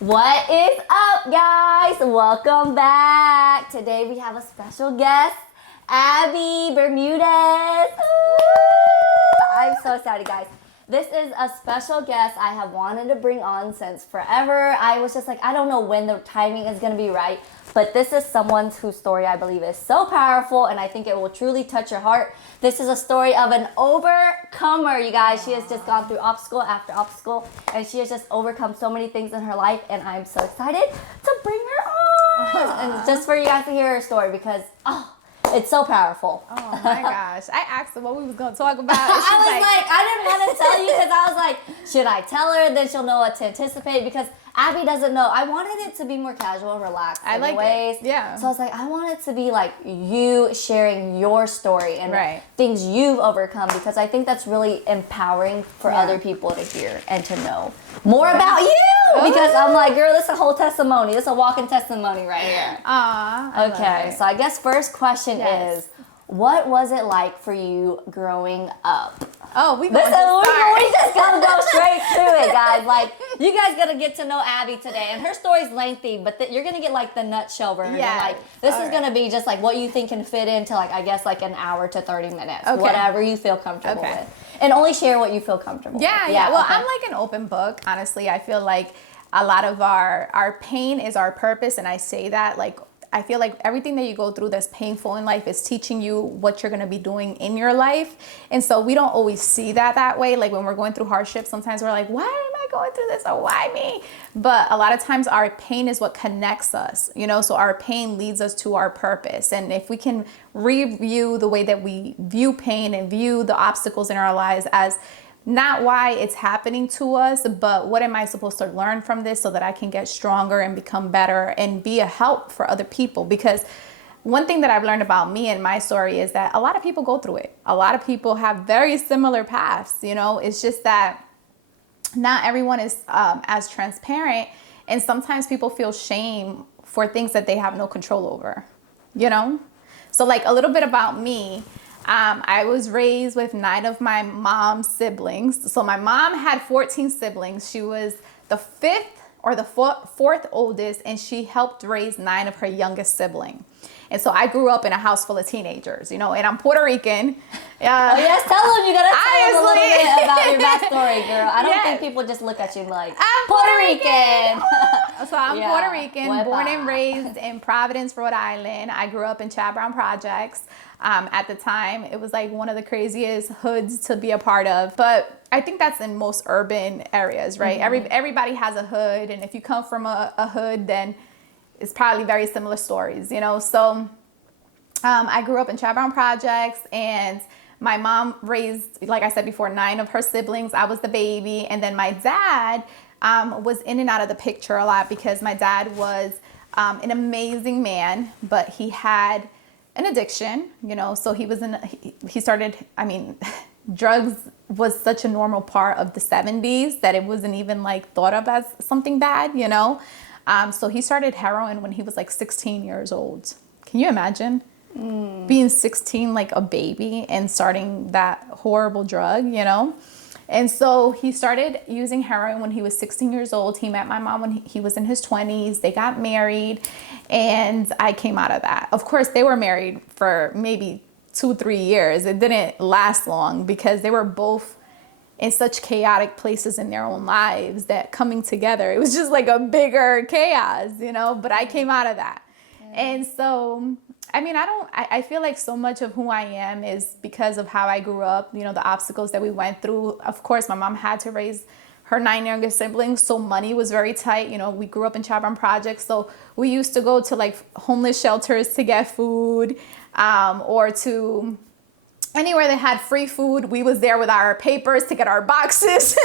What is up, guys? Welcome back. Today we have a special guest, Abby Bermudez. I'm so excited, guys. This is a special guest I have wanted to bring on since forever. I was just like, I don't know when the timing is going to be right, but this is someone whose story I believe is so powerful, and I think it will truly touch your heart. This is a story of an overcomer, you guys. She has just gone through obstacle after obstacle, and she has just overcome so many things in her life, and I'm so excited to bring her on. And just for you guys to hear her story, because, it's so powerful. Oh my gosh. I asked her what we was going to talk about. I was like, I didn't want to tell you because I was like, should I tell her? Then she'll know what to anticipate because Abby doesn't know. I wanted it to be more casual and relaxed. I like it. Yeah. So I was like, I want it to be like you sharing your story and things you've overcome because I think that's really empowering for other people to hear and to know more about you. Because I'm like, girl, this is a whole testimony. This is a walking testimony right here. Okay, so I guess first question is, what was it like for you growing up? Oh, we just gotta go straight to it, guys. Like, you guys gotta get to know Abby today, and her story's lengthy, but you're gonna get like the nutshell version. Like, this is gonna be just like what you think can fit into like I guess like an hour to 30 minutes, whatever you feel comfortable with, and only share what you feel comfortable. Well, I'm like an open book. Honestly, I feel like a lot of our pain is our purpose, and I say that like. I feel like everything that you go through that's painful in life is teaching you what you're going to be doing in your life. And so we don't always see that way. Like when we're going through hardships, sometimes we're like, why am I going through this? Or why me? But a lot of times our pain is what connects us, you know, so our pain leads us to our purpose. And if we can review the way that we view pain and view the obstacles in our lives as not why it's happening to us, but what am I supposed to learn from this so that I can get stronger and become better and be a help for other people? Because one thing that I've learned about me and my story is that a lot of people go through it. A lot of people have very similar paths, you know, it's just that not everyone is as transparent. And sometimes people feel shame for things that they have no control over, you know? So like a little bit about me. I was raised with 9 of my mom's siblings. So my mom had 14 siblings. She was the 5th or the 4th oldest, and she helped raise 9 of her youngest siblings. And so I grew up in a house full of teenagers, you know, and I'm Puerto Rican. Yes, tell them you gotta tell them a little bit about your backstory, girl. I don't think people just look at you like, I'm Puerto Rican. So I'm Puerto Rican, born and raised in Providence, Rhode Island. I grew up in Chad Brown Projects. At the time, it was like one of the craziest hoods to be a part of. But I think that's in most urban areas, right? Everybody has a hood. And if you come from a hood, then it's probably very similar stories, you know? So I grew up in Chad Brown Projects, and my mom raised, like I said before, 9 of her siblings. I was the baby. And then my dad was in and out of the picture a lot because my dad was an amazing man, but he had an addiction, you know, so he started, I mean, drugs was such a normal part of the 70s that it wasn't even like thought of as something bad, you know? So he started heroin when he was like 16 years old. Can you imagine being 16, like a baby, and starting that horrible drug, you know? And so he started using heroin when he was 16 years old. He met my mom when he was in his 20s. They got married, and I came out of that. Of course, they were married for maybe 2-3 years. It didn't last long because they were both in such chaotic places in their own lives that coming together, it was just like a bigger chaos, you know, but I came out of that. And so, I mean, I feel like so much of who I am is because of how I grew up, you know, the obstacles that we went through. Of course, my mom had to raise her 9 younger siblings, so money was very tight. You know, we grew up in Chad Brown Projects, so we used to go to like homeless shelters to get food, or to anywhere that had free food. We was there with our papers to get our boxes.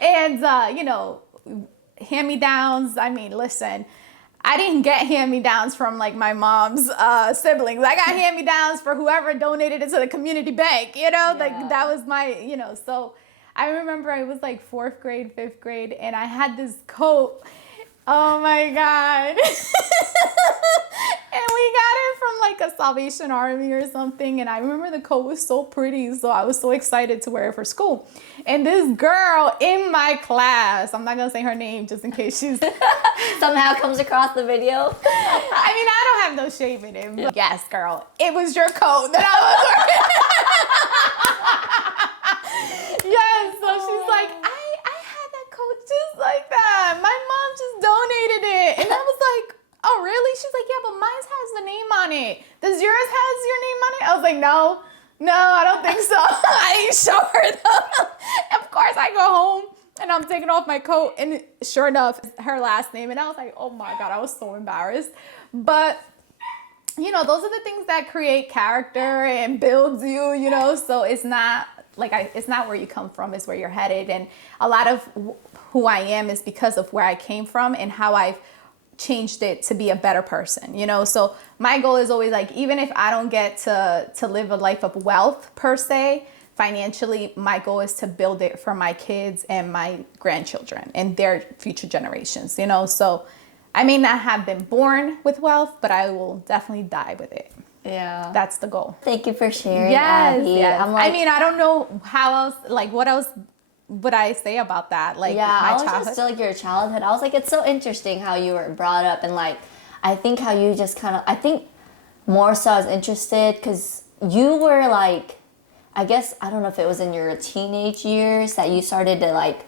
And, you know, hand-me-downs. I mean, listen, I didn't get hand-me-downs from like my mom's siblings. I got hand-me-downs for whoever donated it to the community bank, you know, like that was my, you know, so I remember I was like 4th grade, 5th grade, and I had this coat. Oh my God. And we got it from like a Salvation Army or something. And I remember the coat was so pretty. So I was so excited to wear it for school. And this girl in my class, I'm not going to say her name just in case she's somehow comes across the video. I mean, I don't have no shame in it. But yes, girl, it was your coat that I was wearing. Yes. So she's like, I had that coat just like that. My mom just donated it. And I was like, oh, really? She's like, yeah, but mine has the name on it. Does yours has your name on it? I was like, no, I don't think so. I didn't show her though. Of course, I go home and I'm taking off my coat, and sure enough, her last name. And I was like, oh my God, I was so embarrassed. But, you know, those are the things that create character and builds you, you know, so it's not like, it's not where you come from, it's where you're headed. And a lot of who I am is because of where I came from and how I've changed it to be a better person, you know? So my goal is always like, even if I don't get to live a life of wealth per se, financially, my goal is to build it for my kids and my grandchildren and their future generations, you know? So I may not have been born with wealth, but I will definitely die with it. Yeah. That's the goal. Thank you for sharing, Yes, Abby. yes. I'm like, I mean, I don't know how else, like what else would I say about that? Like yeah, my I was childhood. just like your childhood. I was like, it's so interesting how you were brought up, and like, I think how you just kind of, I think more so I was interested because you were like, I guess, I don't know if it was in your teenage years that you started to like,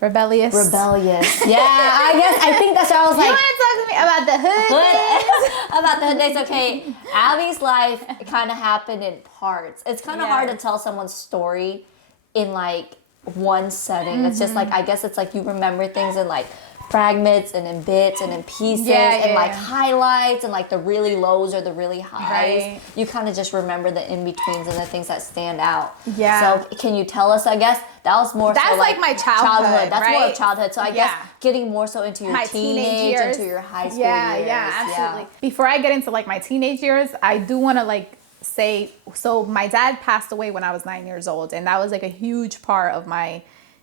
Rebellious. Yeah, I think that's what I was like. You want to talk to me about the hood? About the hood days. Okay, Abby's life kind of happened in parts. It's kind of hard to tell someone's story in like one setting. It's just like, I guess it's like you remember things in like fragments and in bits and in pieces and like highlights and like the really lows or the really highs. Right. You kind of just remember the in-betweens and the things that stand out. Yeah. So can you tell us, I guess, that was more That's so like my childhood, That's right? more of childhood. So I guess getting more so into your my teenage years. into your high school Yeah, years. yeah, absolutely. Before I get into like my teenage years, I do want to like say, so my dad passed away when I was 9 years old, and that was like a huge part of my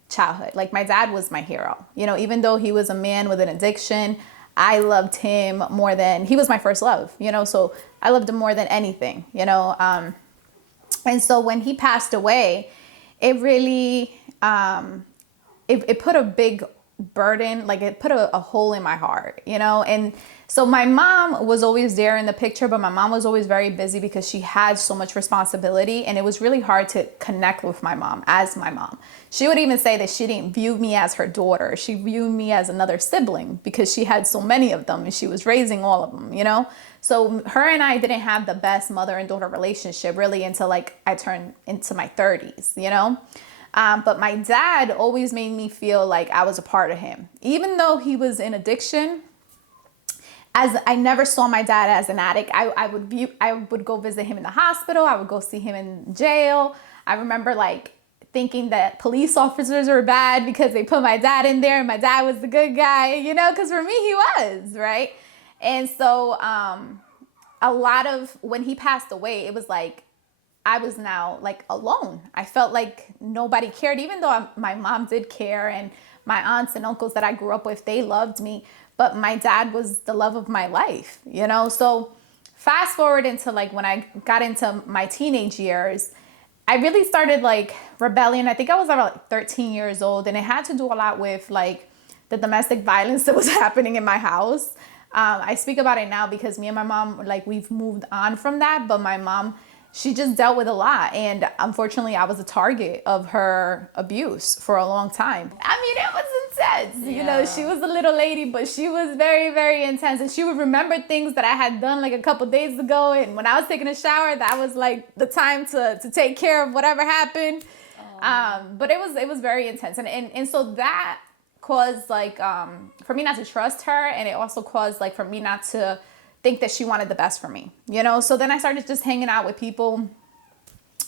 childhood. Like my dad was my hero. You know, even though he was a man with an addiction, I loved him more than, he was my first love, you know, so I loved him more than anything, you know. And so when he passed away, it really, it put a big burden, like it put a hole in my heart, you know. And so my mom was always there in the picture, but my mom was always very busy because she had so much responsibility, and it was really hard to connect with my mom as my mom. She would even say that she didn't view me as her daughter. She viewed me as another sibling because she had so many of them and she was raising all of them, you know. So her and I didn't have the best mother and daughter relationship really until like I turned into my 30s, you know. But my dad always made me feel like I was a part of him. Even though he was in addiction, as I never saw my dad as an addict. I would go visit him in the hospital. I would go see him in jail. I remember like thinking that police officers were bad because they put my dad in there and my dad was the good guy, you know, because for me, he was, right? And so a lot of, when he passed away, it was like, I was now like alone. I felt like nobody cared, even though my mom did care and my aunts and uncles that I grew up with, they loved me. But my dad was the love of my life, you know? So fast forward into like when I got into my teenage years, I really started like rebelling. I think I was about like 13 years old, and it had to do a lot with like the domestic violence that was happening in my house. I speak about it now because me and my mom, like we've moved on from that, but my mom, she just dealt with a lot. And unfortunately, I was a target of her abuse for a long time. I mean, it was intense. You know, she was a little lady, but she was very, very intense. And she would remember things that I had done like a couple days ago. And when I was taking a shower, that was like the time to take care of whatever happened. But it was very intense. And so that caused like, for me not to trust her. And it also caused like for me not to think that she wanted the best for me, you know? So then I started just hanging out with people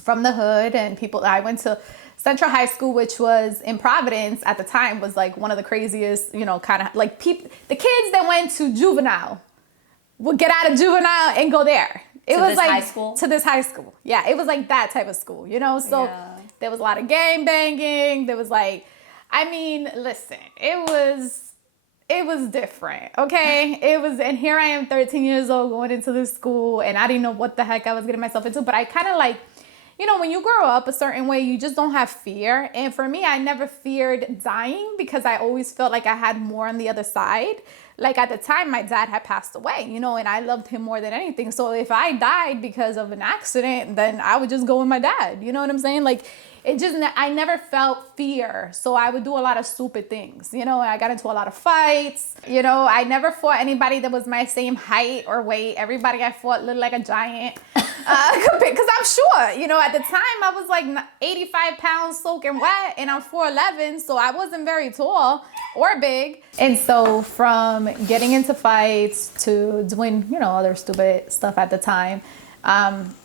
from the hood and people. I went to Central High School, which was in Providence at the time, was like one of the craziest, you know, kind of like people, the kids that went to juvenile would get out of juvenile and go there. It was like high school? To this high school. Yeah. It was like that type of school, you know? So there was a lot of gang banging. There was like, I mean, listen, it it was different, okay? It was, and here I am 13 years old going into this school, and I didn't know what the heck I was getting myself into, but I kind of like, you know, when you grow up a certain way, you just don't have fear. And for me, I never feared dying because I always felt like I had more on the other side. Like at the time, my dad had passed away, you know, and I loved him more than anything. So if I died because of an accident, then I would just go with my dad. You know what I'm saying? Like it just, I never felt fear. So I would do a lot of stupid things. You know, I got into a lot of fights. You know, I never fought anybody that was my same height or weight. Everybody I fought looked like a giant. Because I'm sure, you know, at the time I was like 85 pounds soaking wet and I'm 4'11", so I wasn't very tall or big. And so from getting into fights to doing, you know, other stupid stuff at the time,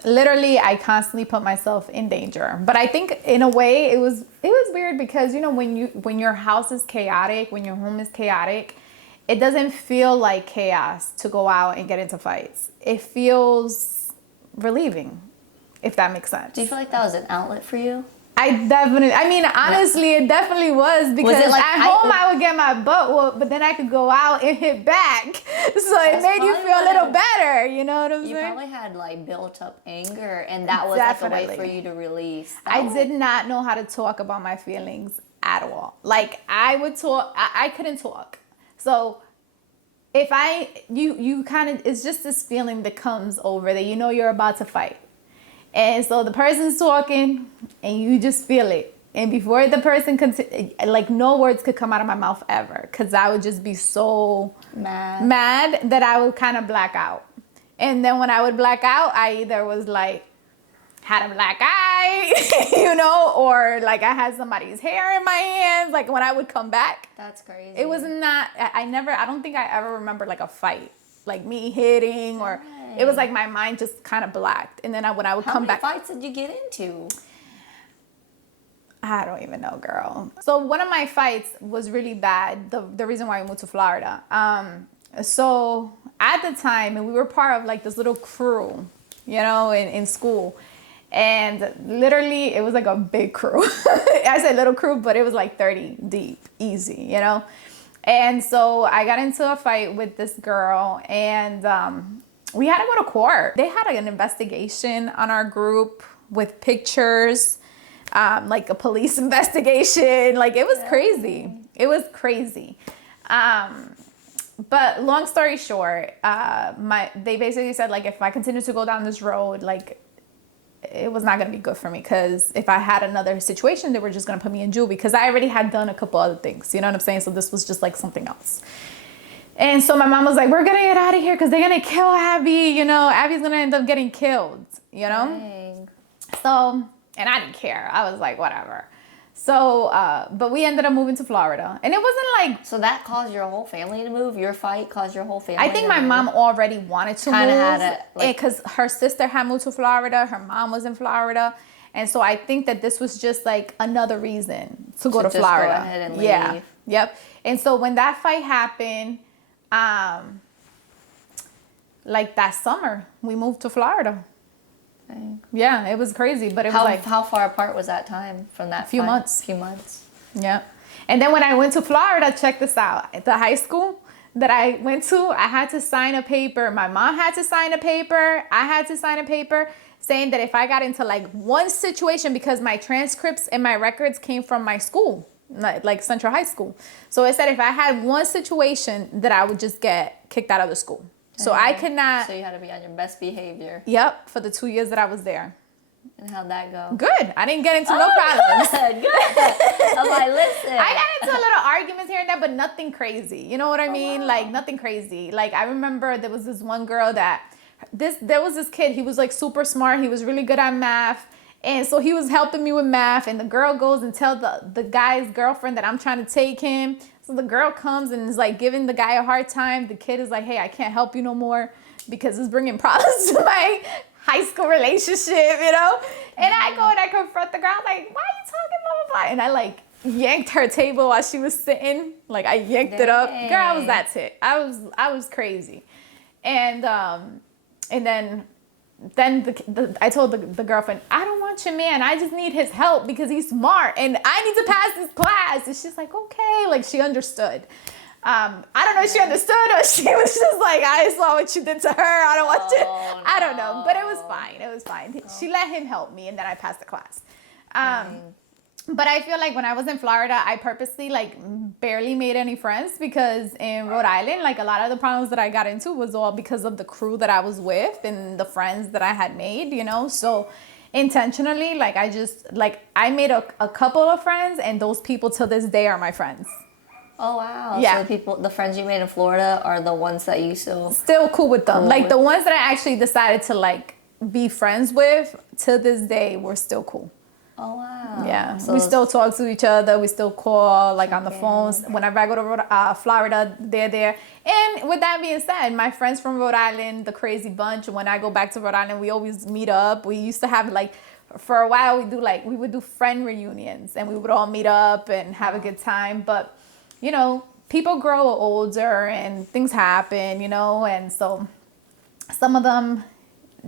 literally I constantly put myself in danger. But I think in a way it was weird because, you know, when your house is chaotic, when your home is chaotic, it doesn't feel like chaos to go out and get into fights. It feels relieving, if that makes sense. Do you feel like that was an outlet for you? I mean, honestly, it definitely was because at home I would get my butt whooped, but then I could go out and hit back. So it made you feel a little better, you know what I'm saying? You probably had like built up anger and that was like a way for you to release. I did not know how to talk about my feelings at all. Like I would talk, I couldn't talk. So if you kind of, it's just this feeling that comes over that you know you're about to fight. And so the person's talking and you just feel it. And before the person like no words could come out of my mouth ever because I would just be so mad that I would kind of black out. And then when I would black out, I either was like, had a black eye, you know, or like I had somebody's hair in my hands. Like when I would come back. That's crazy. It was not, I don't think I ever remember like a fight, like me hitting or it was like my mind just kind of blacked. And then when I would come back. How many fights did you get into? I don't even know, girl. So one of my fights was really bad. The reason why I moved to Florida. So at the time, and we were part of like this little crew, you know, in school. And literally it was like a big crew. I said little crew, but it was like 30 deep, easy, you know? And so I got into a fight with this girl and we had to go to court. They had an investigation on our group with pictures, like a police investigation. Like it was crazy. It was crazy. But long story short, they basically said like, if I continue to go down this road, like it was not going to be good for me because if I had another situation, they were just going to put me in jail because I already had done a couple other things. You know what I'm saying? So this was just like something else. And so my mom was like, we're going to get out of here because they're going to kill Abby. You know, Abby's going to end up getting killed, you know? Dang. So, and I didn't care. I was like, whatever. So, but we ended up moving to Florida. And it wasn't like... So that caused your whole family to move? Your fight caused your whole family I think my mom already wanted to move. Had it. Because her sister had moved to Florida. Her mom was in Florida. And so I think that this was just like another reason to go to Florida. Go ahead and leave. Yeah. Yep. And so when that fight happened, like that summer, we moved to Florida. Dang. Yeah, it was crazy, but it was like... How far apart was that time from that few months. Few months. Yeah. And then when I went to Florida, check this out. At the high school that I went to, I had to sign a paper. My mom had to sign a paper. I had to sign a paper saying that if I got into like one situation, because my transcripts and my records came from my school, like Central High School. So it said if I had one situation that I would just get kicked out of the school. So I could not. So you had to be on your best behavior. Yep, for the 2 years that I was there. And how'd that go? Good. I didn't get into no problems. Good. I'm like, listen. I got into a little arguments here and there, but nothing crazy. You know what I mean? Wow. Like nothing crazy. Like I remember there was this one girl there was this kid. He was like super smart. He was really good at math. And so he was helping me with math. And the girl goes and tells the guy's girlfriend that I'm trying to take him. So the girl comes and is like giving the guy a hard time. The kid is like, hey, I can't help you no more because it's bringing problems to my high school relationship, you know? And I go and I confront the girl, like, why are you talking, blah, blah, blah? And I like yanked her table while she was sitting. Like I yanked it up. Girl, I was that tit. I was crazy. And then I told the girlfriend, I don't want your man. I just need his help because he's smart and I need to pass this class. And she's like, okay. Like she understood. I don't know if she understood or she was just like, I saw what you did to her. I don't want to. No. I don't know. But it was fine. It was fine. She let him help me, and then I passed the class. But I feel like when I was in Florida, I purposely like barely made any friends because in Rhode Island, like a lot of the problems that I got into was all because of the crew that I was with and the friends that I had made, you know? So intentionally, like I made a couple of friends, and those people to this day are my friends. Oh wow. Yeah. So the friends you made in Florida are the ones that you still cool with them. Like the ones that I actually decided to like be friends with to this day, we're still cool. Oh wow. Yeah, so we still talk to each other. We still call like on the phones. Whenever I go to Florida, they're there. And with that being said, my friends from Rhode Island, the crazy bunch, when I go back to Rhode Island, we always meet up. We used to have like, for a while, we would do friend reunions, and we would all meet up and have a good time. But, you know, people grow older and things happen, you know, and so some of them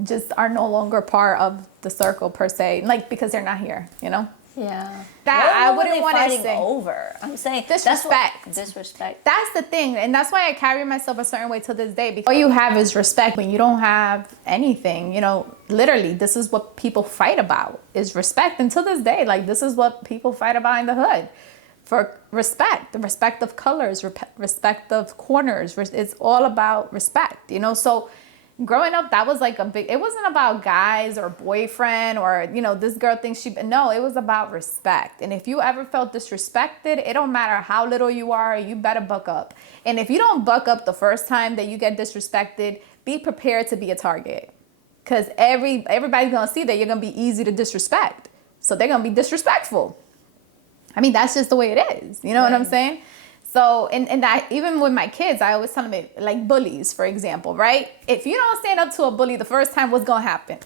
just are no longer part of the circle per se, like because they're not here, you know. Yeah. That I wouldn't want to say over. I'm saying disrespect. Disrespect. That's the thing, and that's why I carry myself a certain way to this day. Because all you have is respect. When you don't have anything, you know, literally, this is what people fight about is respect. And to this day, like this is what people fight about in the hood. For respect, the respect of colors, respect of corners. It's all about respect, you know. So growing up, that was like it wasn't about guys or boyfriend or, you know, this girl thinks no, it was about respect. And if you ever felt disrespected, it don't matter how little you are, you better buck up. And if you don't buck up the first time that you get disrespected, be prepared to be a target. Because everybody's going to see that you're going to be easy to disrespect. So they're going to be disrespectful. I mean, that's just the way it is. You know what I'm saying? So, and that even with my kids, I always tell them, like bullies, for example, right? If you don't stand up to a bully the first time, what's going to happen?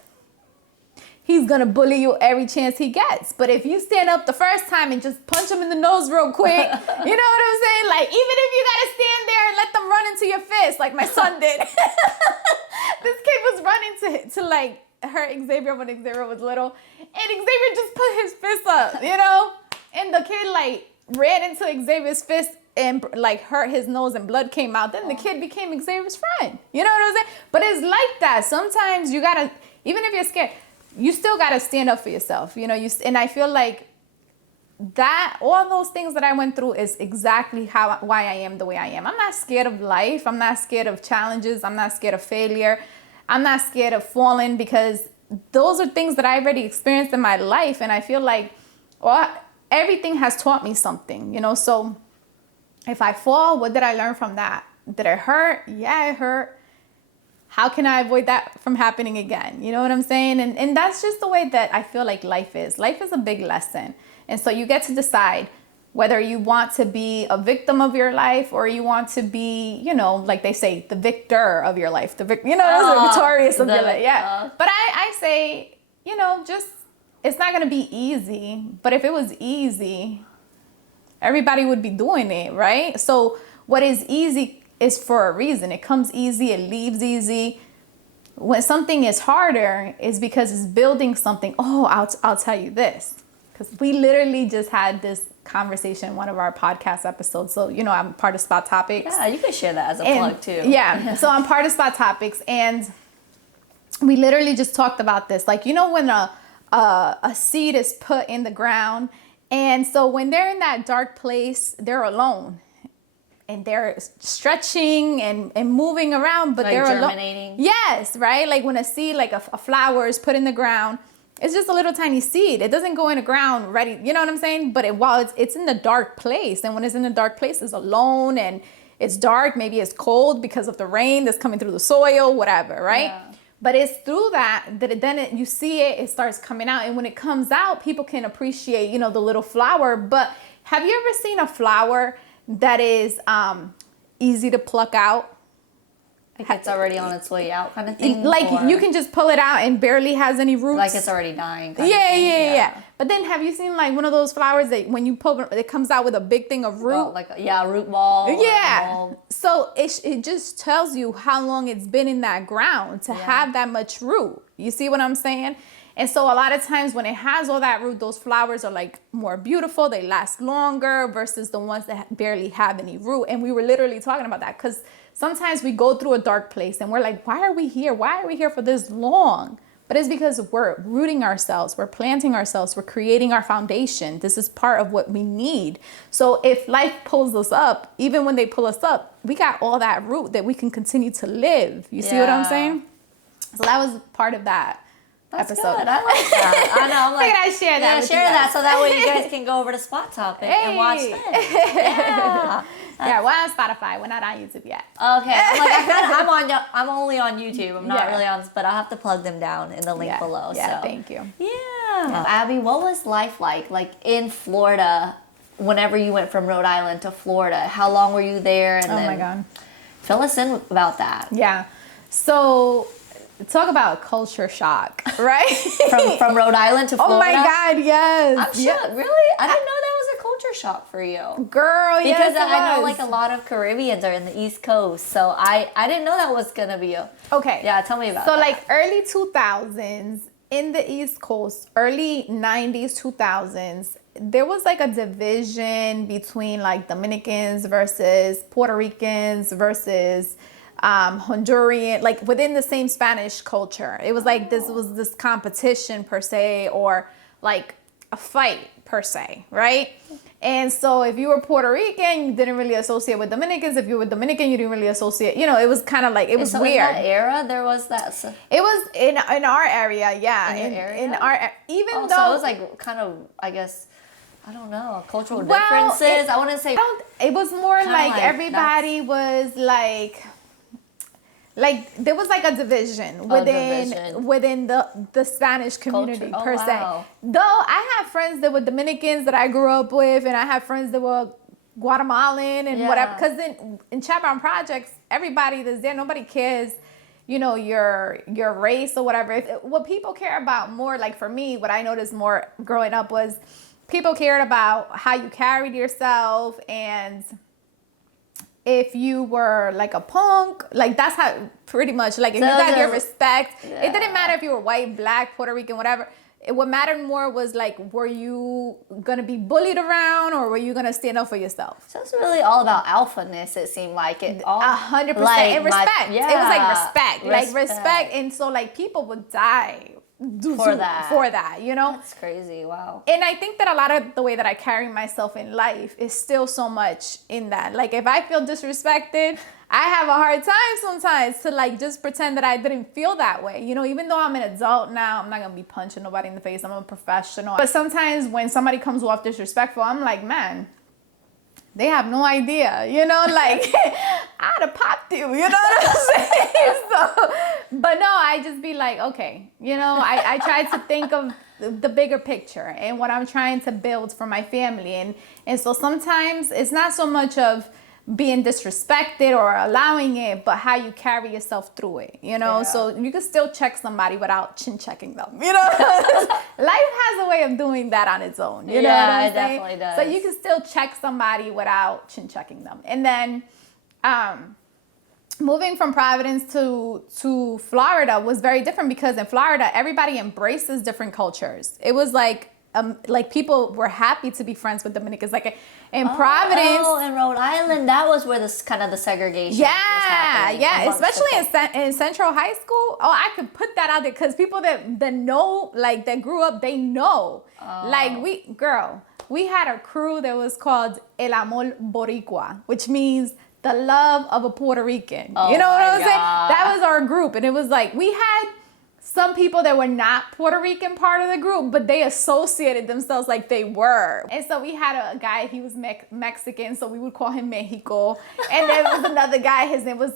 He's going to bully you every chance he gets. But if you stand up the first time and just punch him in the nose real quick, you know what I'm saying? Like, even if you got to stand there and let them run into your fist, like my son did. This kid was running to like hurt Xavier when Xavier was little. And Xavier just put his fist up, you know? And the kid like ran into Xavier's fist and like hurt his nose and blood came out. Then the kid became Xavier's friend. You know what I'm saying? But it's like that. Sometimes you gotta, even if you're scared, you still gotta stand up for yourself. You know, and I feel like that all those things that I went through is exactly why I am the way I am. I'm not scared of life. I'm not scared of challenges. I'm not scared of failure. I'm not scared of falling because those are things that I already experienced in my life. And I feel like everything has taught me something, you know. So if I fall, what did I learn from that? Did it hurt? Yeah, it hurt. How can I avoid that from happening again? You know what I'm saying? And that's just the way that I feel like life is. Life is a big lesson. And so you get to decide whether you want to be a victim of your life or you want to be, you know, like they say, the victor of your life. The victorious of your life. Yeah. But I say, you know, just, it's not going to be easy. But if it was easy, everybody would be doing it, right? So what is easy is for a reason. It comes easy, it leaves easy. When something is harder, is because it's building something. Oh, I'll tell you this. Because we literally just had this conversation in one of our podcast episodes. So, you know, I'm part of Spot Topics. Yeah, you can share that as a plug too. Yeah, so I'm part of Spot Topics. And we literally just talked about this. Like, you know, when a seed is put in the ground, and so when they're in that dark place, they're alone. And they're stretching and moving around, but like they're germinating. Alone. Yes, right? Like when a seed, like a flower is put in the ground, it's just a little tiny seed. It doesn't go in the ground ready. You know what I'm saying? But while it's in the dark place, and when it's in the dark place, it's alone and it's dark. Maybe it's cold because of the rain that's coming through the soil, whatever, right? Yeah. But it's through that you see it starts coming out. And when it comes out, people can appreciate, you know, the little flower. But have you ever seen a flower that is easy to pluck out? Like it's already on its way out kind of thing? Like you can just pull it out and barely has any roots? Like it's already dying. Yeah. But then have you seen like one of those flowers that when you pull it comes out with a big thing of root? A root ball. Yeah. So it just tells you how long it's been in that ground to have that much root. You see what I'm saying? And so a lot of times when it has all that root, those flowers are like more beautiful, they last longer versus the ones that barely have any root. And we were literally talking about that because sometimes we go through a dark place and we're like, why are we here? Why are we here for this long? But it's because we're rooting ourselves, we're planting ourselves, we're creating our foundation. This is part of what we need. So if life pulls us up, even when they pull us up, we got all that root that we can continue to live. You see what I'm saying? So that was part of that. That's episode. Good. I like that. I know. I'm like, I share that. Yeah, share that so that way you guys can go over to Spot Topic and watch it. Yeah. Yeah, we're on Spotify. We're not on YouTube yet. Okay. I'm like, I'm only on YouTube. I'm not really on, but I'll have to plug them down in the link below. Yeah, so. thank you. Yeah. Abby, what was life like in Florida whenever you went from Rhode Island to Florida? How long were you there? And my God. Fill us in about that. Yeah. So talk about culture shock, right? from Rhode Island to Florida? Oh my God, yes. I'm shocked. Really? I didn't know that was a culture shock for you. Girl, yes, because I know like a lot of Caribbeans are in the East Coast, so I didn't know that was gonna be a... Okay. Yeah, tell me about that. So like early 2000s in the East Coast, early 90s, 2000s, there was like a division between like Dominicans versus Puerto Ricans versus Honduran, like within the same Spanish culture. It was like this was this competition per se, or like a fight per se, right? And so if you were Puerto Rican, you didn't really associate with Dominicans. If you were Dominican, you didn't really associate. You know, it was kind of like, it was so weird. In that era, there was that. It was in our area, yeah. In our, even though. So it was like kind of, I guess, I don't know, cultural differences. I wouldn't say. It was more like everybody was like there was like a division within the Spanish community per se. Though I have friends that were Dominicans that I grew up with, and I have friends that were Guatemalan and whatever. Because in Chaparral Projects, everybody that's there, nobody cares, you know, your race or whatever. What people care about more, like for me, what I noticed more growing up was people cared about how you carried yourself, and if you were like a punk, like that's how pretty much, like if you got your respect, it didn't matter if you were white, black, Puerto Rican, whatever. What mattered more was like, were you gonna be bullied around, or were you gonna stand up for yourself? So it's really all about alphaness, it seemed like. 100%. And respect. It was like respect. And so like people would die for that, you know? That's crazy. Wow. And I think that a lot of the way that I carry myself in life is still so much in that. Like if I feel disrespected, I have a hard time sometimes to like just pretend that I didn't feel that way. You know, even though I'm an adult now, I'm not gonna be punching nobody in the face. I'm a professional. But sometimes when somebody comes off disrespectful, I'm like, man, they have no idea, you know, like I'd have popped you, you know what I'm saying? So, but no, I just be like, okay, you know, I try to think of the bigger picture and what I'm trying to build for my family. And so sometimes it's not so much of being disrespected or allowing it, but how you carry yourself through it, you know? So you can still check somebody without chin checking them, you know? Life has a way of doing that on its own, you know what I'm saying? Definitely does. So you can still check somebody without chin checking them. And then moving from Providence to Florida was very different, because in Florida, everybody embraces different cultures. It was like people were happy to be friends with Dominicans. Like in Providence. Oh, in Rhode Island, that was where this kind of the segregation was happening. Yeah, especially in Central High School. Oh, I could put that out there because people that know, like that grew up, they know. Like we had a crew that was called El Amor Boricua, which means the love of a Puerto Rican. You know what I'm saying? That was our group. And it was like, we had some people that were not Puerto Rican part of the group, but they associated themselves like they were. And so we had a guy, he was Mexican, so we would call him Mexico. And there was another guy, his name was,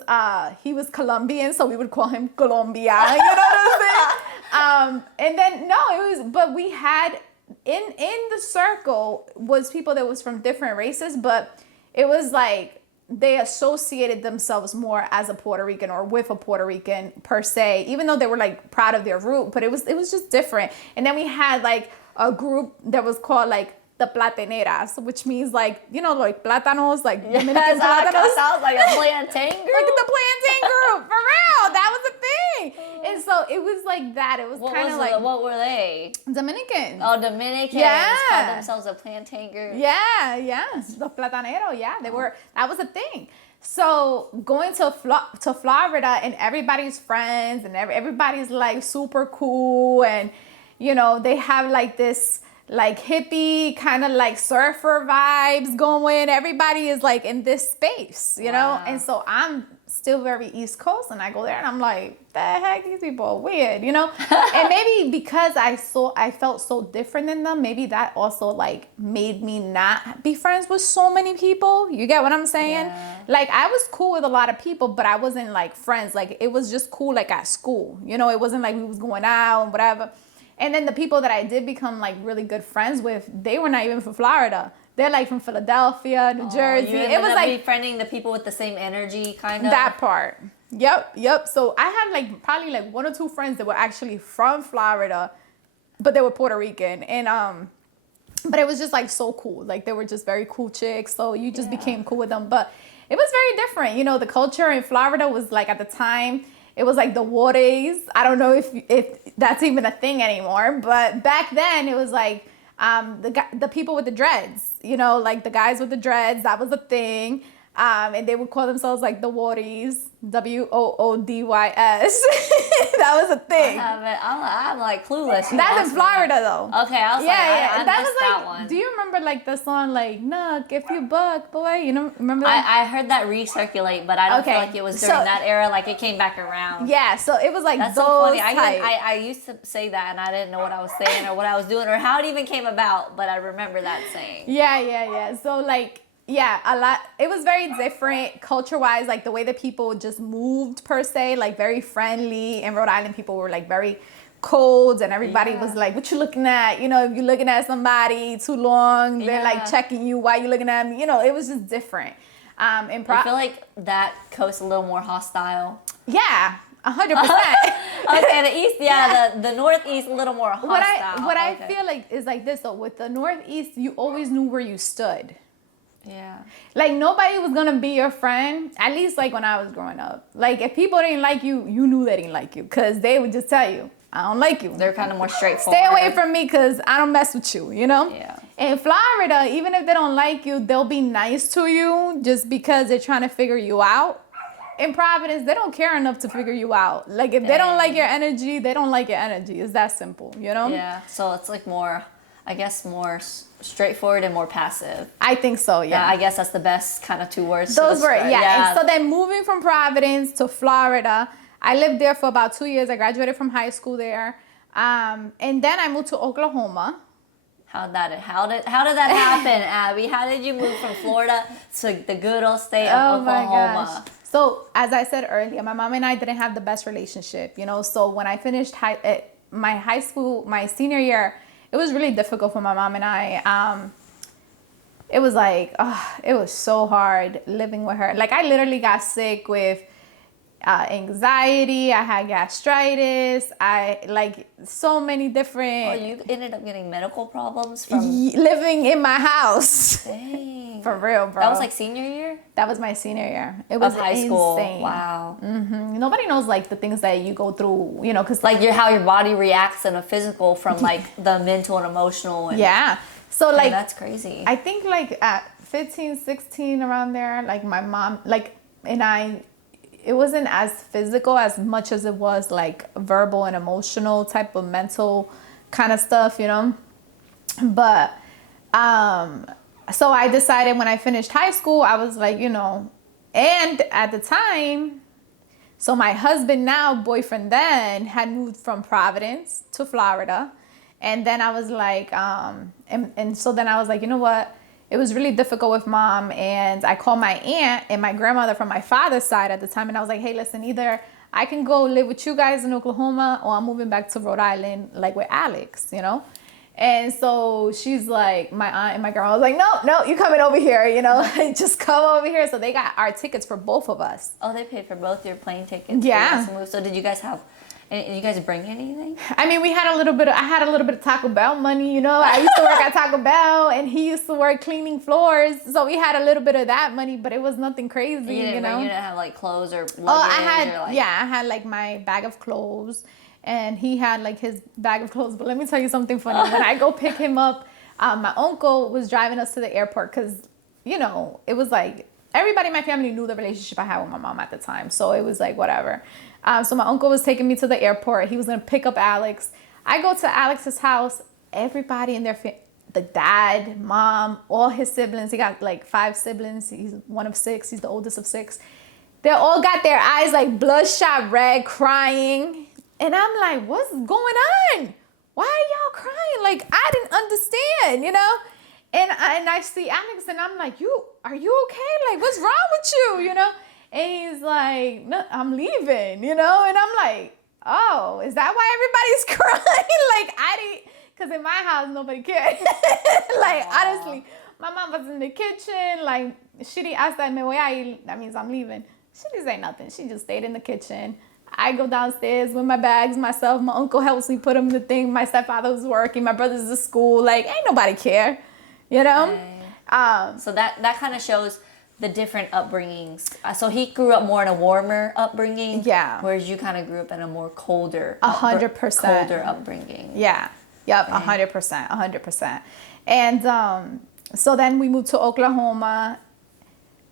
he was Colombian, so we would call him Colombia. You know what I'm saying? And then, but we had, in the circle was people that was from different races, but it was like, they associated themselves more as a Puerto Rican or with a Puerto Rican per se, even though they were like proud of their root, but it was just different. And then we had like a group that was called like the Plataneras, which means like, you know, like plátanos, like Dominican plátanos. Sounds like a plantain group. Like the plantain group, for real. That was a thing. And so it was like that. It was kind of like what were they? Dominicans. Oh, Dominicans. Yeah. Called themselves a plantain group. Yeah, the plataneros. Yeah, they were. That was a thing. So going to Florida and everybody's friends and everybody's like super cool, and you know they have like this like hippie kind of like surfer vibes going. Everybody is like in this space, you know. And so I'm still very East Coast, and I go there and I'm like, the heck, these people are weird, you know. And maybe because I felt so different than them, maybe that also like made me not be friends with so many people. You get what I'm saying? Yeah. Like I was cool with a lot of people, but I wasn't like friends. Like it was just cool like at school, you know. It wasn't like we was going out and whatever. And then the people that I did become like really good friends with, they were not even from Florida. They're like from Philadelphia, New Jersey. You It was like befriending the people with the same energy, kind of. that part. Yep. So I had like probably like 1 or 2 friends that were actually from Florida, but they were Puerto Rican. And but it was just like so cool. Like they were just very cool chicks. So you just became cool with them. But it was very different. You know, the culture in Florida was like at the time, it was like the Waters. I don't know if that's even a thing anymore. But back then it was like the people with the dreads, you know, like the guys with the dreads, that was a thing. And they would call themselves like the Woodys, Woodys. That was a thing. I'm like clueless. That's in Florida though. Okay, I was like, I that missed was like, that one. do you remember like the song like Nuck if you buck boy? You know, remember that? I heard that recirculate, but I don't feel like it was during that era. Like it came back around. Yeah, so it was like That's those so funny. type. I used to say that, and I didn't know what I was saying or what I was doing or how it even came about, but I remember that saying. Yeah. So like, yeah, a lot. It was very different culture-wise, like the way that people just moved per se, like very friendly. In Rhode Island, people were like very cold, and everybody was like, "What you looking at?" You know, if you're looking at somebody too long, they're like checking you. Why you looking at me? You know, it was just different. I feel like that coast a little more hostile. Yeah. 100%. Okay, the east, the northeast a little more hostile. What I feel like is like this though. With the northeast, you always knew where you stood. Yeah. Like nobody was gonna be your friend. At least like when I was growing up. Like if people didn't like you, you knew they didn't like you, cause they would just tell you, I don't like you. They're kind of more straightforward. Stay away from me, cause I don't mess with you. You know. Yeah. In Florida, even if they don't like you, they'll be nice to you just because they're trying to figure you out. In Providence, they don't care enough to figure you out. Like if they don't like your energy, they don't like your energy. It's that simple, you know? Yeah. So it's like more, I guess, more straightforward and more passive. I think so, yeah. I guess that's the best kind of 2 words. Those were, yeah. And so then moving from Providence to Florida, I lived there for about 2 years. I graduated from high school there. And then I moved to Oklahoma. How did that happen, Abby? How did you move from Florida to the good old state of Oklahoma? My gosh. So as I said earlier, my mom and I didn't have the best relationship, you know. So when I finished my high school, my senior year, it was really difficult for my mom and I. It was like, it was so hard living with her. Like I literally got sick with anxiety. I had gastritis. I like so many different. Oh, you ended up getting medical problems from living in my house. Dang. For real, bro. That was like senior year? That was my senior year. It was of high school. Insane. Wow. Mm-hmm. Nobody knows like the things that you go through, you know, because like how your body reacts in a physical from like the mental and emotional. And, yeah. So like that's crazy. I think like at 15, 16 around there, like my mom, like, and I, it wasn't as physical as much as it was like verbal and emotional type of mental kind of stuff, you know. But so I decided when I finished high school, I was like, you know, and at the time, so my husband now, boyfriend then, had moved from Providence to Florida. And then I was like, and so then I was like, you know what? It was really difficult with mom. And I called my aunt and my grandmother from my father's side at the time. And I was like, hey, listen, either I can go live with you guys in Oklahoma or I'm moving back to Rhode Island, like with Alex, you know? And so she's like, my aunt and my grandma was like, no, you coming over here, you know, just come over here. So they got our tickets for both of us. Oh, they paid for both your plane tickets? Yeah. So did you guys bring anything? I mean, I had a little bit of Taco Bell money, you know. I used to work at Taco Bell and he used to work cleaning floors. So we had a little bit of that money, but it was nothing crazy, you know. You didn't have like clothes or luggage? I had like my bag of clothes. and he had like his bag of clothes. But let me tell you something funny. When I go pick him up, my uncle was driving us to the airport because, you know, it was like everybody in my family knew the relationship I had with my mom at the time. So it was like, whatever. So my uncle was taking me to the airport. He was going to pick up Alex. I go to Alex's house. Everybody in their the dad, mom, all his siblings. He got like 5 siblings. He's one of 6. He's the oldest of 6. They all got their eyes like bloodshot red, crying. And I'm like, what's going on? Why are y'all crying? Like, I didn't understand, you know? And I see Alex and I'm like, are you okay? Like, what's wrong with you, you know? And he's like, no, I'm leaving, you know? And I'm like, oh, is that why everybody's crying? Like, I didn't, because in my house, nobody cared. Like, honestly, my mom was in the kitchen. Like, she didn't ask that, me voy a ir. That means I'm leaving. She didn't say nothing. She just stayed in the kitchen. I go downstairs with my bags myself. My uncle helps me put them in the thing. My stepfather was working. My brother's at school. Like, ain't nobody care, you know? Okay. So that kind of shows the different upbringings. So he grew up more in a warmer upbringing. Yeah. Whereas you kind of grew up in a more colder. 100%. Colder upbringing. Yeah. Yep. 100%. 100%. And so then we moved to Oklahoma.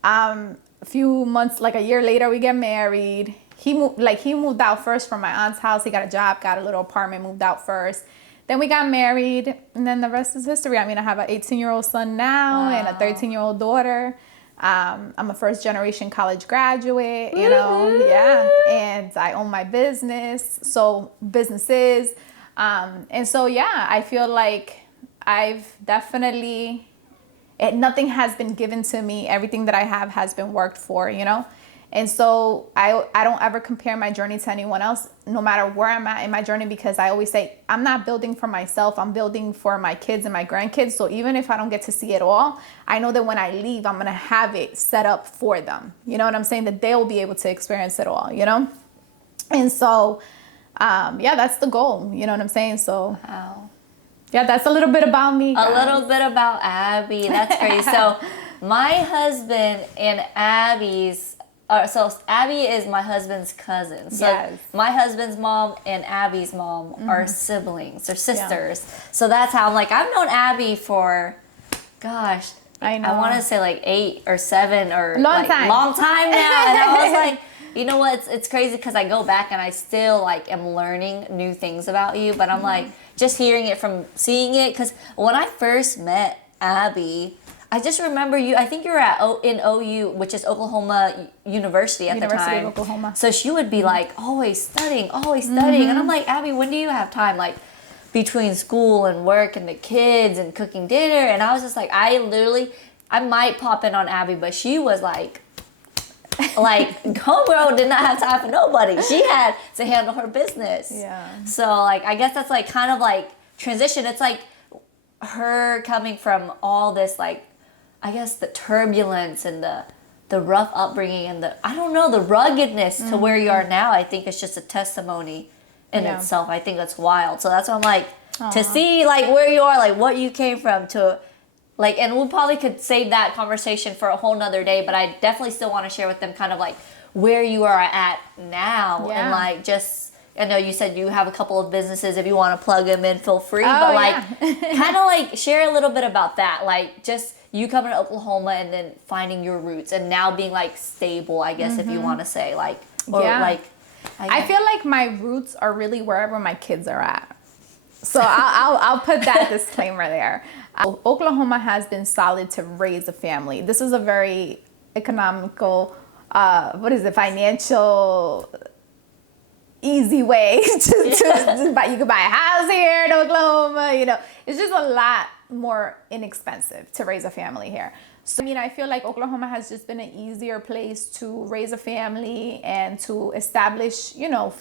A few months, like a year later, we get married. He moved out first from my aunt's house. He got a job, got a little apartment, moved out first. Then we got married, and then the rest is history. I mean, I have an 18-year-old son now and a 13-year-old daughter. I'm a first-generation college graduate, you know, yeah. And I own my businesses. And so, yeah, I feel like I've definitely, nothing has been given to me. Everything that I have has been worked for, you know. And so I don't ever compare my journey to anyone else, no matter where I'm at in my journey, because I always say I'm not building for myself. I'm building for my kids and my grandkids. So even if I don't get to see it all, I know that when I leave, I'm going to have it set up for them. You know what I'm saying? That they'll be able to experience it all, you know? And so, yeah, that's the goal. You know what I'm saying? So, wow. Yeah, that's a little bit about me, guys. A little bit about Abby. That's crazy. So my husband and so Abby is my husband's cousin. So yes. My husband's mom and Abby's mom are siblings or sisters. Yeah. So that's how I'm like, I've known Abby for, gosh, I know. I want to say like 8 or 7 or long time now. And I was like, you know what? It's crazy because I go back and I still like am learning new things about you. But I'm like just hearing it from seeing it, because when I first met Abby, I just remember you. I think you were in OU, which is Oklahoma University at the time. University of Oklahoma. So she would be like always studying, and I'm like, Abby, when do you have time? Like between school and work and the kids and cooking dinner. And I was just like, I might pop in on Abby, but she was like homegirl did not have time for nobody. She had to handle her business. Yeah. So like, I guess that's like kind of like transition. It's like her coming from all this like, I guess the turbulence and the rough upbringing and the ruggedness to where you are now. I think it's just a testimony in itself. I think that's wild. So that's why I'm like, to see like where you are, like what you came from to like, and we probably could save that conversation for a whole nother day, but I definitely still want to share with them kind of like where you are at now. And like, just, I know you said you have a couple of businesses. If you want to plug them in, feel free. But like, kind of like share a little bit about that. Like just you coming to Oklahoma and then finding your roots and now being like stable, I guess, if you want to say like, or like. I feel like my roots are really wherever my kids are at. So I'll put that disclaimer there. Oklahoma has been solid to raise a family. This is a very economical, financial, easy way to buy. You can buy a house here in Oklahoma. You know, it's just a lot more inexpensive to raise a family here. So, I mean, I feel like Oklahoma has just been an easier place to raise a family and to establish, you know,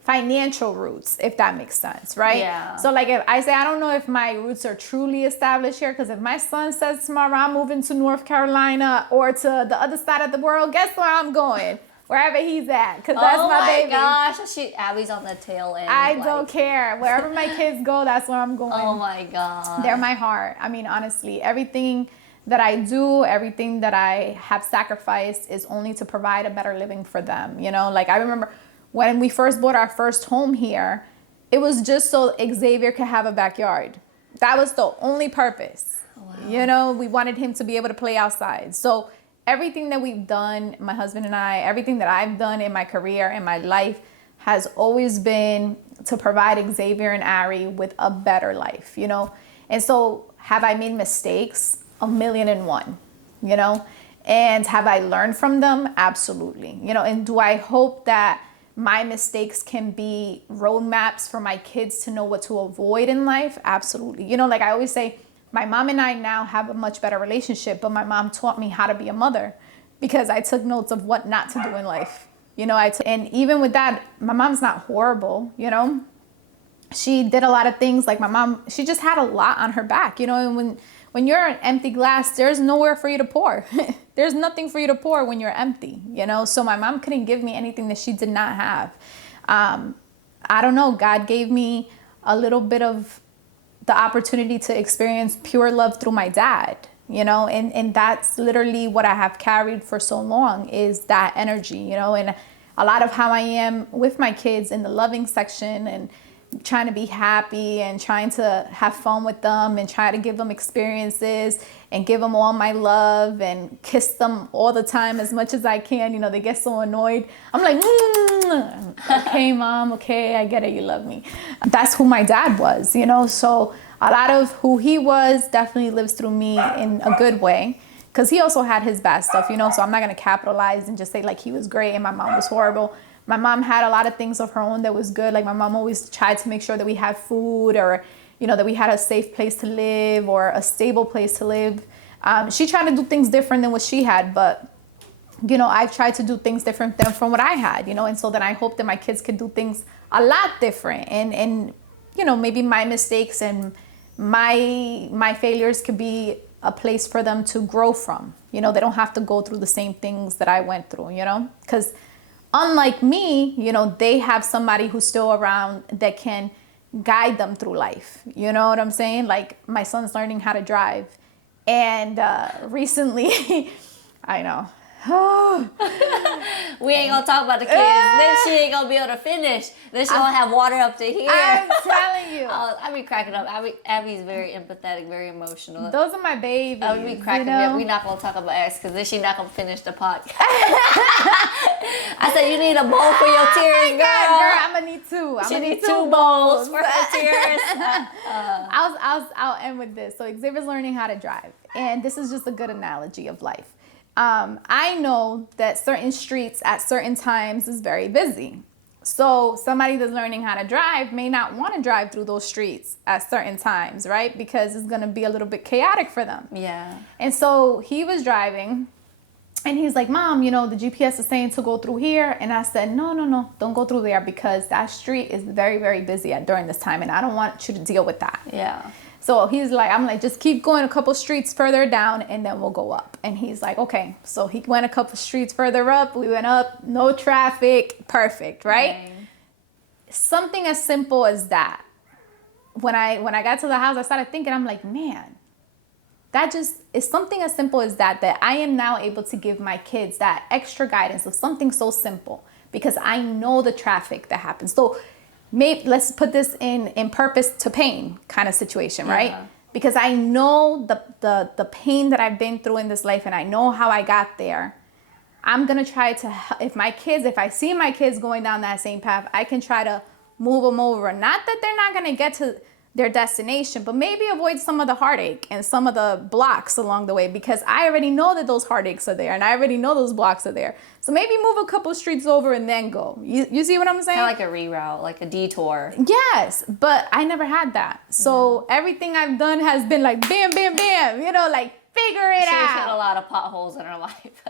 financial roots, if that makes sense, right? Yeah. So like if I say, I don't know if my roots are truly established here, because if my son says tomorrow I'm moving to North Carolina or to the other side of the world, guess where I'm going? Wherever he's at, because that's my baby. Oh my gosh, Abby's on the tail end. I don't care. Wherever my kids go, that's where I'm going. Oh my God. They're my heart. I mean, honestly, everything that I do, everything that I have sacrificed is only to provide a better living for them. You know, like I remember when we first bought our first home here, it was just so Xavier could have a backyard. That was the only purpose. Wow. You know, we wanted him to be able to play outside. So everything that we've done, my husband and I, everything that I've done in my career, in my life, has always been to provide Xavier and Ari with a better life, you know? And so have I made mistakes? 1,000,001, you know? And have I learned from them? Absolutely. You know, and do I hope that my mistakes can be roadmaps for my kids to know what to avoid in life? Absolutely. You know, like I always say, my mom and I now have a much better relationship, but my mom taught me how to be a mother because I took notes of what not to do in life. You know, and even with that, my mom's not horrible, you know? She did a lot of things. Like my mom, she just had a lot on her back, you know? And when you're an empty glass, there's nowhere for you to pour. There's nothing for you to pour when you're empty, you know? So my mom couldn't give me anything that she did not have. I don't know, God gave me a little bit of the opportunity to experience pure love through my dad, you know, and that's literally what I have carried for so long, is that energy, you know, and a lot of how I am with my kids in the loving section and trying to be happy and trying to have fun with them and try to give them experiences and give them all my love and kiss them all the time as much as I can. You know, they get so annoyed. I'm like, okay, mom, okay, I get it, you love me. That's who my dad was, you know, so a lot of who he was definitely lives through me in a good way, because he also had his bad stuff, you know, so I'm not going to capitalize and just say like he was great and my mom was horrible. My mom had a lot of things of her own that was good. Like my mom always tried to make sure that we had food, or, you know, that we had a safe place to live or a stable place to live. She tried to do things different than what she had, but, you know, I've tried to do things different than from what I had, you know, and so then I hope that my kids could do things a lot different. And you know, maybe my mistakes and my failures could be a place for them to grow from. You know, they don't have to go through the same things that I went through, you know, because unlike me, you know, they have somebody who's still around that can guide them through life. You know what I'm saying? Like my son's learning how to drive. And recently, I know. We ain't gonna talk about the kids. Then she ain't gonna be able to finish. Then she'll have water up to here. I'm telling you. I be cracking up. Abby's very empathetic, very emotional. Those are my babies. I be cracking up. We not gonna talk about X because then she not gonna finish the podcast. I said you need a bowl for your tears, girl. Girl, I'm gonna need two. She needs two bowls for her tears. I'll end with this. So Xavier's learning how to drive, and this is just a good analogy of life. I know that certain streets at certain times is very busy. So somebody that's learning how to drive may not want to drive through those streets at certain times, right? Because it's going to be a little bit chaotic for them. Yeah. And so he was driving and he's like, Mom, you know, the GPS is saying to go through here. And I said, no, don't go through there because that street is very, very busy during this time. And I don't want you to deal with that. Yeah. So he's like, I'm like, just keep going a couple streets further down and then we'll go up. And he's like, okay. So he went a couple streets further up. We went up, no traffic, perfect, right? Dang. Something as simple as that. When I got to the house, I started thinking, I'm like, man, that just is something as simple as that I am now able to give my kids that extra guidance of something so simple because I know the traffic that happens. So maybe let's put this in purpose to pain kind of situation, right? Yeah. Because I know the pain that I've been through in this life and I know how I got there. I'm going to try to, if I see my kids going down that same path, I can try to move them over. Not that they're not going to get to their destination, but maybe avoid some of the heartache and some of the blocks along the way because I already know that those heartaches are there and I already know those blocks are there. So maybe move a couple streets over and then go. You see what I'm saying? Kind of like a reroute, like a detour. Yes, but I never had that. So everything I've done has been like bam, bam, bam, you know, like figure it out. She's hit a lot of potholes in her life.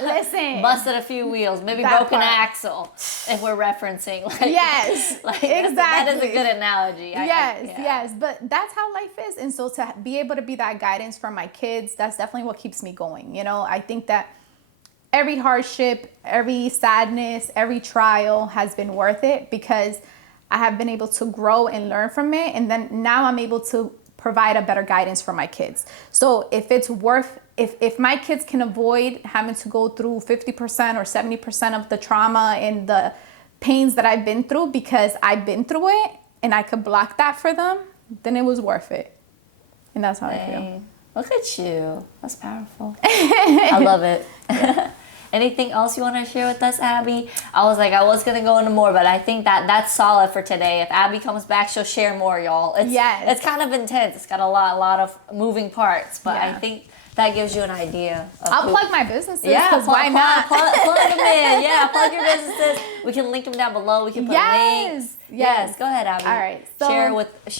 Listen. Busted a few wheels, maybe That broken an part. axle, if we're referencing. Like, Yes, like, exactly. That is a good analogy. Yes, but that's how life is. And so to be able to be that guidance for my kids, that's definitely what keeps me going. You know, I think that every hardship, every sadness, every trial has been worth it because I have been able to grow and learn from it. And then now I'm able to provide a better guidance for my kids. So if my kids can avoid having to go through 50% or 70% of the trauma and the pains that I've been through because I've been through it and I could block that for them, then it was worth it. And that's how I feel. Look at you. That's powerful. I love it. Yeah. Anything else you want to share with us, Abby? I was going to go into more, but I think that's solid for today. If Abby comes back, she'll share more, y'all. It's kind of intense. It's got a lot of moving parts, but I think that gives you an idea. I'll plug my businesses. Yeah, why not? Plug them in. Yeah, plug your businesses. We can link them down below. We can put links. Yes. Go ahead, Abby. All right. So, share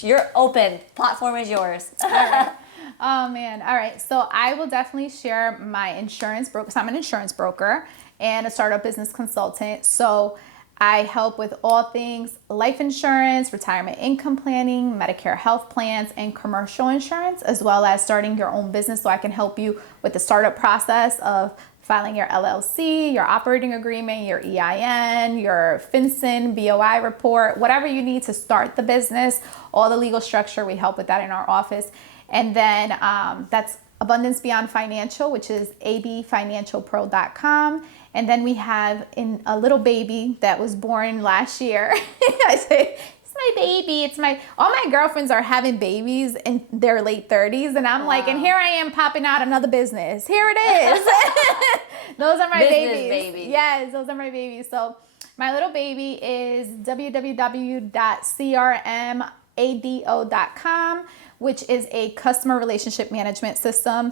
you're open. Platform is yours. All right. Oh man. All right. So I will definitely share my insurance broker. So I'm an insurance broker and a startup business consultant. So I help with all things life insurance, retirement income planning, Medicare health plans, and commercial insurance, as well as starting your own business. So I can help you with the startup process of filing your LLC, your operating agreement, your EIN, your FinCEN, BOI report, whatever you need to start the business, all the legal structure, we help with that in our office. And then that's Abundance Beyond Financial, which is abfinancialpro.com. And then we have a little baby that was born last year. I say, it's my baby. All my girlfriends are having babies in their late 30s. And I'm like, and here I am popping out another business. Here it is. Those are my babies. Yes, those are my babies. So my little baby is www.crmado.com, which is a customer relationship management system.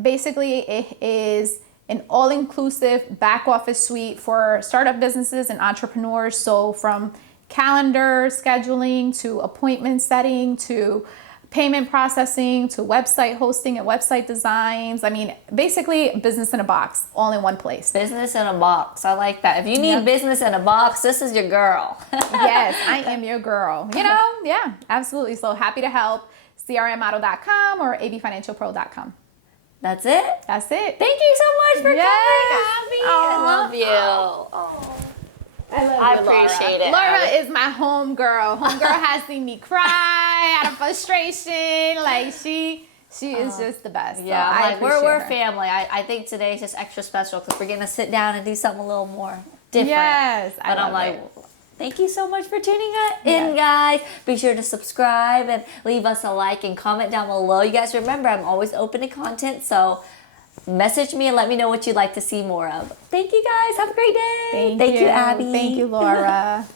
Basically, it is an all-inclusive back office suite for startup businesses and entrepreneurs. So from calendar scheduling to appointment setting to payment processing to website hosting and website designs. I mean, basically business in a box, all in one place. Business in a box. I like that. If you need business in a box, this is your girl. Yes, I am your girl. Yeah, absolutely. So happy to help. crmado.com or abfinancialpro.com. That's it? That's it. Thank you so much for coming, Abby. I love you. I appreciate it. Laura is my home girl. Home girl has seen me cry out of frustration. Like she is just the best. Yeah, so we're family. I think today is just extra special because we're gonna sit down and do something a little more different. Yes, but I'm like, thank you so much for tuning in, guys. Be sure to subscribe and leave us a like and comment down below. You guys remember, I'm always open to content, so message me and let me know what you'd like to see more of. Thank you, guys. Have a great day. Thank you, Abby. Thank you, Laura.